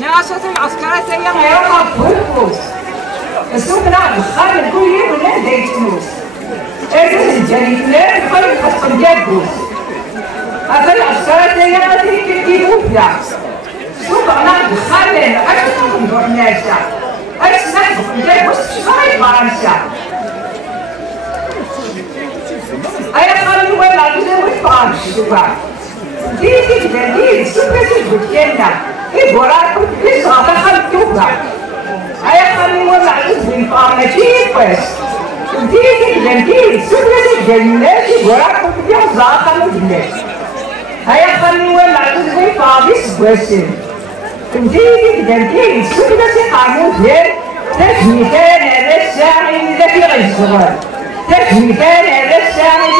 ناصة العسكرة هي يلا بوكوس السوق نعم خالد كل يوم ولا دايتموس ارجل الجريد لا الخلق خصم جابوس هذا العسكرة هي غادي كيديروا فيها السوق نعم خالد أشنو نروح ناسا أسمع جابوس شغال فرنسا أيا خالد ولا عدوزة فرنسا ديدي ديدي السوق تجبد كينا إبوراكو لسه دخل توبة أيا خلي ولا عزب الفارماتيك بس ديدي جنتيل سبلة الجنات إبوراكو بيوزا خلو جنات أيا خلي ولا عزب الفارماتيك بس ديدي جنتيل سبلة قانون ديال تجميتان على الساعي إذا في غير الصغار تجميتان على الساعي